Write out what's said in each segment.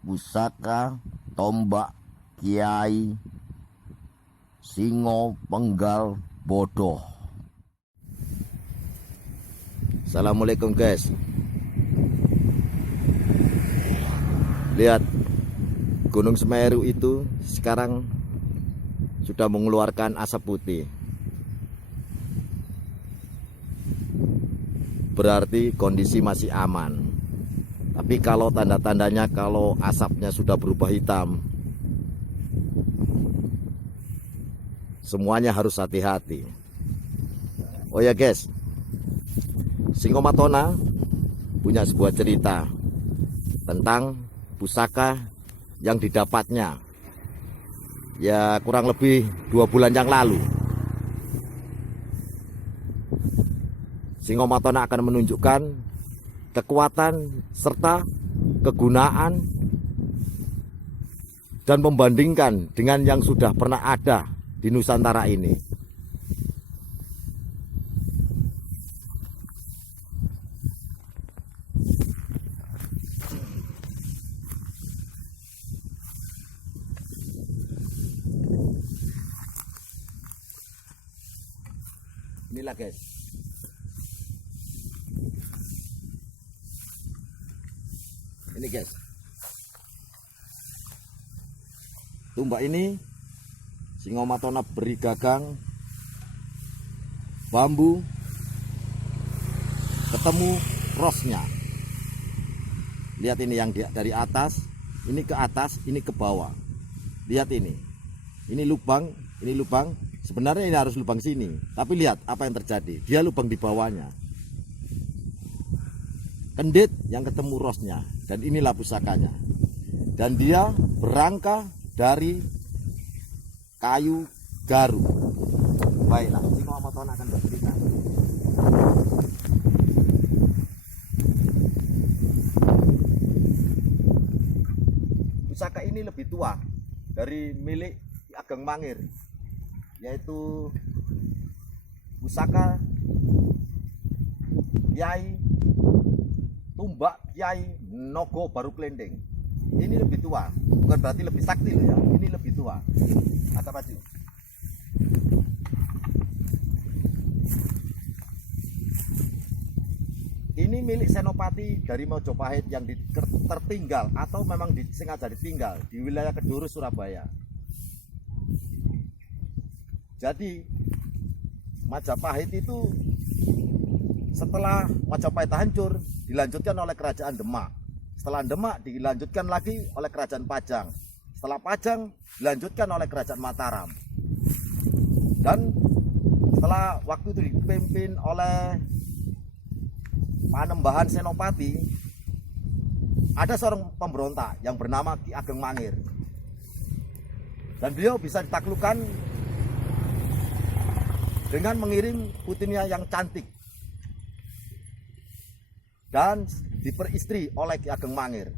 pusaka tombak Kiai Singo Penggal Bodoh. Assalamualaikum guys. Lihat, Gunung Semeru itu sekarang sudah mengeluarkan asap putih. Berarti kondisi masih aman. Tapi kalau tanda-tandanya kalau asapnya sudah berubah hitam, semuanya harus hati-hati. Oh ya guys, Singo Matona punya sebuah cerita tentang pusaka yang didapatnya ya kurang lebih 2 bulan yang lalu. Singo Matona akan menunjukkan kekuatan serta kegunaan dan membandingkan dengan yang sudah pernah ada di Nusantara ini. Inilah guys. Ini guys. Tumbak ini Singo Matona beri gagang bambu, ketemu rosnya. Lihat ini yang dari atas, ini ke atas, ini ke bawah. Lihat ini. Ini lubang, ini lubang. Sebenarnya ini harus lubang sini, tapi lihat apa yang terjadi. Dia lubang di bawahnya. Kendit yang ketemu rosnya, dan inilah pusakanya. Dan dia berangka dari kayu garu. Baiklah, Singo Matona akan bercerita. Pusaka ini lebih tua dari milik Ki Ageng Mangir, yaitu pusaka Kiai Tumbak Kiai Nogo Baru Klendeng. Ini lebih tua, bukan berarti lebih sakti loh ya. Ini lebih tua. Ada baju. Ini milik Senopati dari Mojopahit yang tertinggal atau memang sengaja ditinggal di wilayah Kedurus, Surabaya. Jadi Majapahit itu setelah Majapahit hancur dilanjutkan oleh Kerajaan Demak. Setelah Demak dilanjutkan lagi oleh Kerajaan Pajang. Setelah Pajang dilanjutkan oleh Kerajaan Mataram. Dan setelah waktu itu dipimpin oleh Panembahan Senopati, ada seorang pemberontak yang bernama Ki Ageng Mangir. Dan beliau bisa ditaklukkan dengan mengirim putrinya yang cantik dan diperistri oleh Ki Ageng Mangir.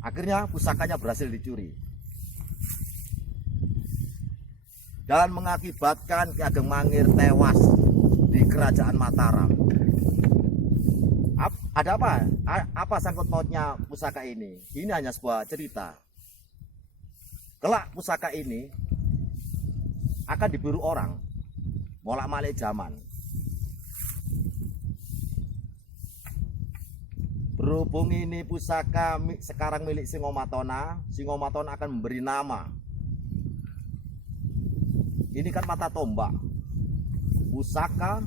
Akhirnya pusakanya berhasil dicuri dan mengakibatkan Ki Ageng Mangir tewas di Kerajaan Mataram. Ada apa? Apa sangkut pautnya pusaka ini? Ini hanya sebuah cerita. Kelak pusaka ini akan diburu orang molak-malik zaman. Berhubung ini pusaka sekarang milik Singo Matona, Singo Matona akan memberi nama. Ini kan mata tombak. Pusaka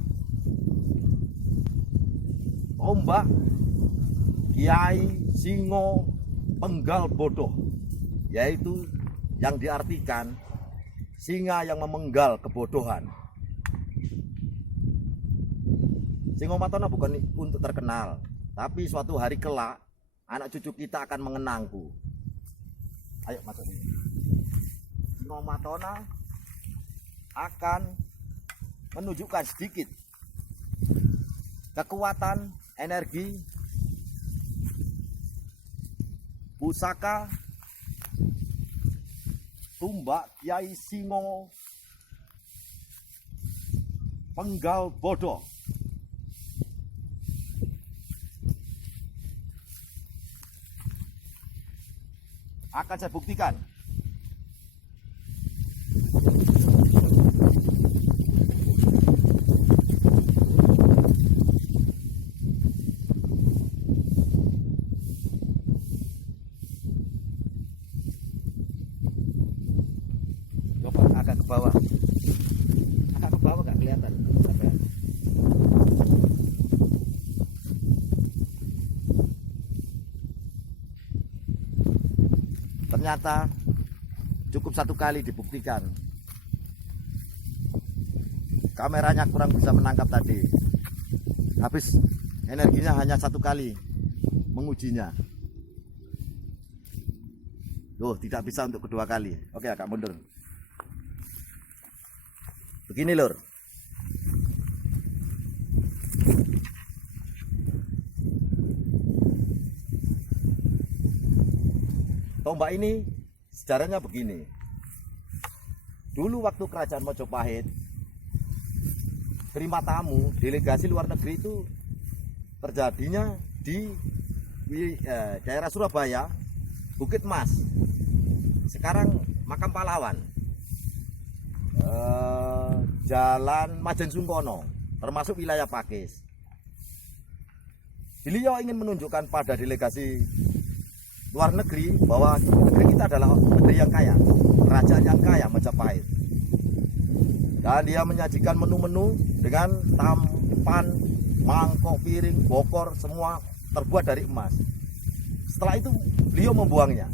tombak Kiai Singo Penggal Bodoh, yaitu yang diartikan singa yang memenggal kebodohan. Singo Matona bukan untuk terkenal, tapi suatu hari kelak anak cucu kita akan mengenangku. Ayo masuk ini. Singo Matona akan menunjukkan sedikit kekuatan energi pusaka Tumbak Kiai Singo Penggal Bodoh. akan saya buktikan. Coba agak ke bawah. Agak ke bawah nggak kelihatan. Sampai. Ternyata cukup satu kali dibuktikan. Kameranya kurang bisa menangkap tadi. Habis energinya hanya satu kali mengujinya. Loh, tidak bisa untuk kedua kali. Oke, agak mundur. Begini, Lur. Tombak ini sejarahnya begini. Dulu waktu Kerajaan Mojopahit terima tamu delegasi luar negeri itu terjadinya di daerah Surabaya, Bukit Mas. Sekarang Makam Pahlawan, Jalan Majen Sungkono, termasuk wilayah Pakis. Beliau ingin menunjukkan pada delegasi luar negeri bahwa negeri kita adalah negeri yang kaya, kerajaan yang kaya, Majapahit. Dan dia menyajikan menu-menu dengan tampan, mangkok, piring, bokor, semua terbuat dari emas. Setelah itu beliau membuangnya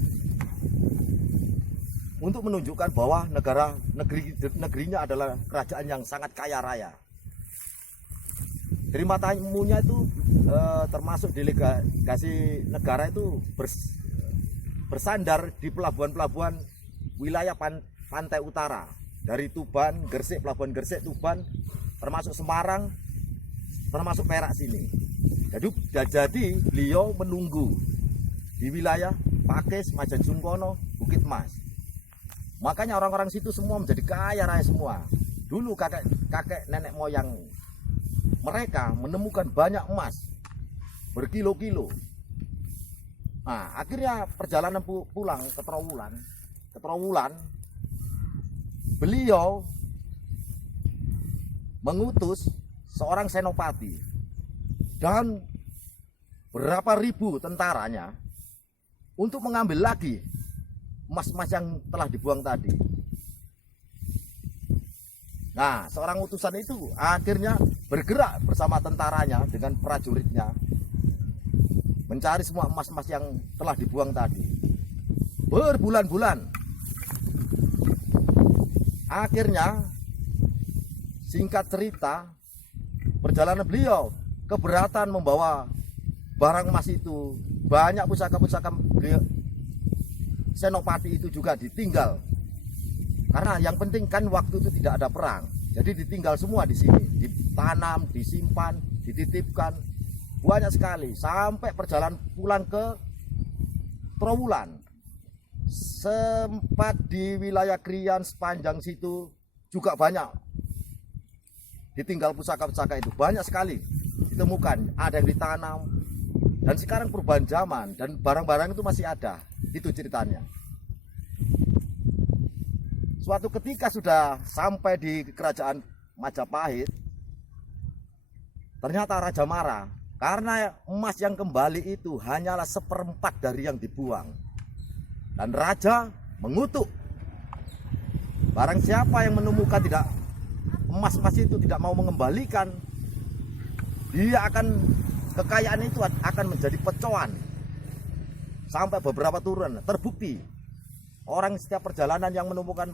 untuk menunjukkan bahwa negerinya adalah kerajaan yang sangat kaya raya. Terima tamunya itu termasuk delegasi negara itu bersandar di pelabuhan-pelabuhan wilayah pantai utara, dari Tuban, Gresik, pelabuhan Gresik, Tuban, termasuk Semarang, termasuk Perak sini. Jadi beliau menunggu di wilayah Pakis, Majen Sungkono, Bukit Mas. Makanya orang-orang situ semua menjadi kaya raya semua. Dulu kakek nenek moyang mereka menemukan banyak emas berkilo-kilo. Nah, akhirnya perjalanan pulang ke Trowulan, beliau mengutus seorang senopati dan berapa ribu tentaranya untuk mengambil lagi emas-emas yang telah dibuang tadi. Nah, seorang utusan itu akhirnya bergerak bersama tentaranya dengan prajuritnya mencari semua emas-emas yang telah dibuang tadi. Berbulan-bulan. Akhirnya, singkat cerita, perjalanan beliau keberatan membawa barang emas itu. Banyak pusaka-pusaka beliau senopati itu juga ditinggal. Karena yang penting kan waktu itu tidak ada perang. Jadi ditinggal semua di sini, ditanam, disimpan, dititipkan. Banyak sekali sampai perjalanan pulang ke Trowulan. Sempat di wilayah Krian sepanjang situ juga banyak ditinggal pusaka-pusaka itu, banyak sekali ditemukan, ada yang ditanam. Dan sekarang perubahan zaman dan barang-barang itu masih ada. Itu ceritanya. Suatu ketika sudah sampai di kerajaan Majapahit, ternyata raja marah karena emas yang kembali itu hanyalah 1/4 dari yang dibuang. Dan raja mengutuk, barang siapa yang menemukan emas-emas itu tidak mau mengembalikan, dia kekayaan itu akan menjadi pecohan sampai beberapa turunan. Terbukti orang setiap perjalanan yang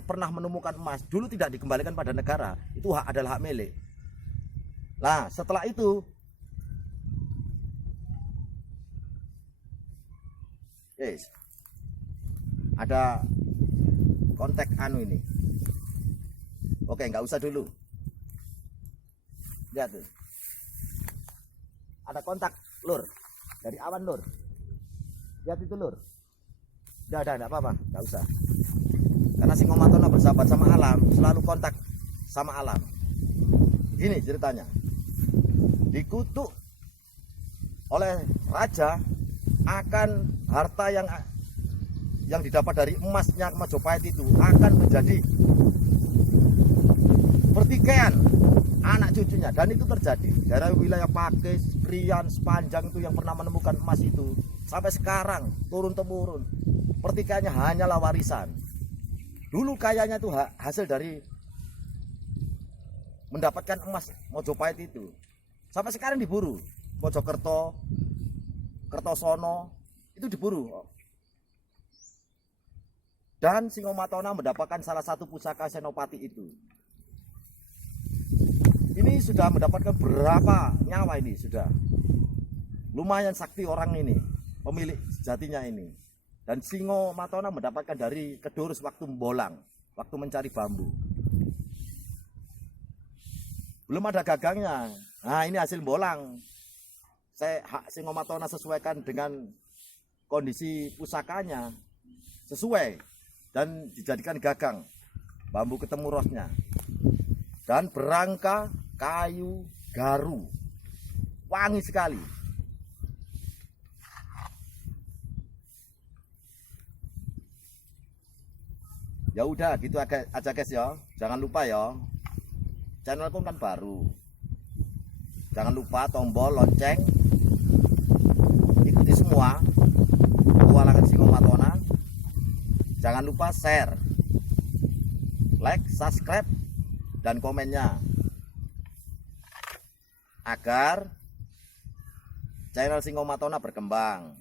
pernah menemukan emas dulu tidak dikembalikan pada negara, itu adalah hak milik. Nah, setelah itu ada kontak ini. Oke, nggak usah dulu. Lihat tuh. Ada kontak, Lur. Dari awan, Lur. Lihat itu, Lur. Udah, enggak apa-apa, enggak usah. Karena si Ngomatona bersahabat sama alam, selalu kontak sama alam. Ini ceritanya. Dikutuk oleh raja akan harta yang yang didapat dari emasnya Majapahit itu akan menjadi pertikaian anak cucunya, dan itu terjadi dari wilayah Pakis, Krian, sepanjang itu yang pernah menemukan emas itu sampai sekarang turun temurun pertikaiannya hanyalah warisan. Dulu kayaknya itu hasil dari mendapatkan emas Majapahit itu, sampai sekarang diburu. Mojokerto, Kertosono itu diburu. Dan Singomatona mendapatkan salah satu pusaka Senopati itu. Ini sudah mendapatkan berapa nyawa ini, sudah lumayan sakti orang ini, pemilik sejatinya ini. Dan Singomatona mendapatkan dari Kedurus waktu membolang, waktu mencari bambu. Belum ada gagangnya. Nah, ini hasil bolang. Saya Singomatona sesuaikan dengan kondisi pusakanya, sesuai, dan dijadikan gagang bambu ketemu rosnya, dan berangka kayu garu, wangi sekali. Ya udah gitu aja guys ya, jangan lupa ya, channel pun kan baru, jangan lupa tombol lonceng, ikuti semua petualangan Singomatona. Jangan lupa share, like, subscribe, dan komennya agar channel Singomatona berkembang.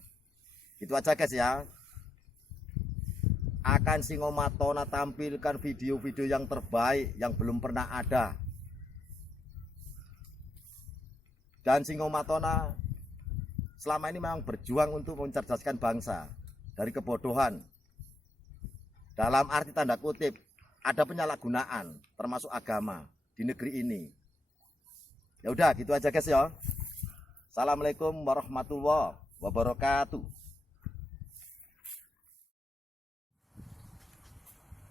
Itu aja guys ya. Akan Singomatona tampilkan video-video yang terbaik yang belum pernah ada. Dan Singomatona selama ini memang berjuang untuk mencerdaskan bangsa dari kebodohan. Dalam arti tanda kutip, ada penyalahgunaan termasuk agama di negeri ini. Ya udah gitu aja guys ya. Assalamualaikum warahmatullahi wabarakatuh.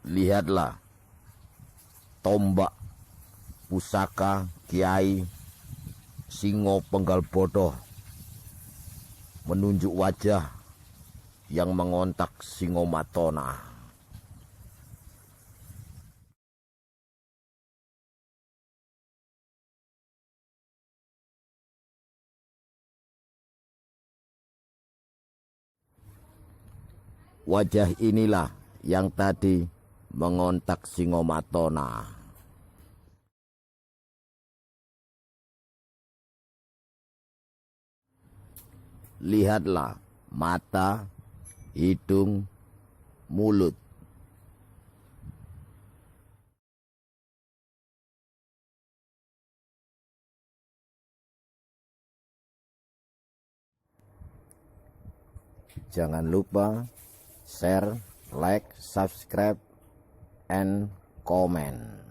Lihatlah tombak pusaka Kiai Singo Penggal Bodoh menunjuk wajah yang mengontak Singomatona. Wajah inilah yang tadi mengontak Singomatona. Lihatlah mata, hidung, mulut. Jangan lupa share, like, subscribe, and comment.